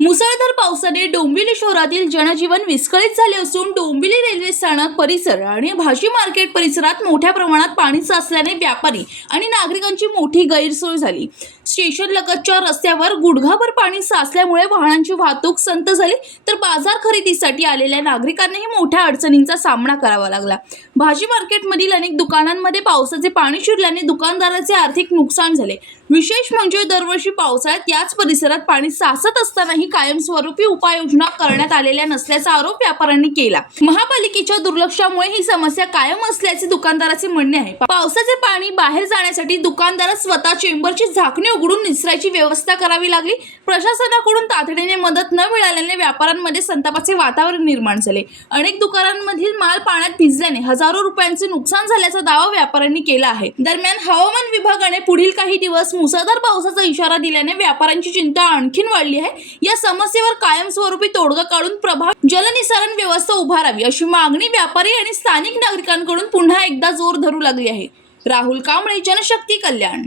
मुसळधार पावसाने डोंबिवली शहरातील जनजीवन विस्कळीत झाले असून डोंबिवली रेल्वे स्थानक परिसर आणि भाजी मार्केट परिसरात मोठ्या प्रमाणात पाणी साचल्याने व्यापारी आणि नागरिकांची मोठी गैरसोय झाली। स्टेशन लगतच्या रस्त्यावर गुडघाभर पाणी साचल्यामुळे वाहनांची वाहतूक संथ झाली, तर बाजार खरेदीसाठी आलेल्या नागरिकांनाही मोठ्या अडचणींचा सामना करावा लागला। भाजी मार्केटमधील अनेक दुकानांमध्ये पावसाचे पाणी शिरल्याने दुकानदारांचे आर्थिक नुकसान झाले। विशेष म्हणजे दरवर्षी पावसाळ्यात याच परिसरात पाणी साचत असतानाही कायमस्वरूपी उपाययोजना करण्यात आलेल्या नसल्याचा आरोप व्यापाऱ्यांनी केला। महापालिकेच्या दुर्लक्षामुळे ही समस्या कायम असल्याचे दुकानदाराचे म्हणणे आहे। पावसाचे पाणी बाहेर जाण्यासाठी दुकानदारास स्वतः चेंबरची झाकणे उघडून निचरायची व्यवस्था करावी लागली। प्रशासनाकडून तातडीने मदत न मिळाल्याने व्यापाऱ्यांमध्ये संतापाचे वातावरण निर्माण झाले। अनेक दुकानांमधील माल पाण्यात भिजल्याने हजारो रुपयांचे नुकसान झाल्याचा दावा व्यापाऱ्यांनी केला आहे। दरम्यान हवामान विभागाने पुढील काही दिवस मुसळधार पावसाचा इशारा दिल्याने व्यापाऱ्यांची चिंता आणखीन वाढली आहे। या समस्येवर कायमस्वरूपी तोडगा काढून प्रभावी जलनिसारण व्यवस्था उभारावी अशी मागणी व्यापारी आणि स्थानिक नागरिकांकडून पुन्हा एकदा जोर धरू लागली आहे। राहुल कांबळे, जनशक्ती कल्याण।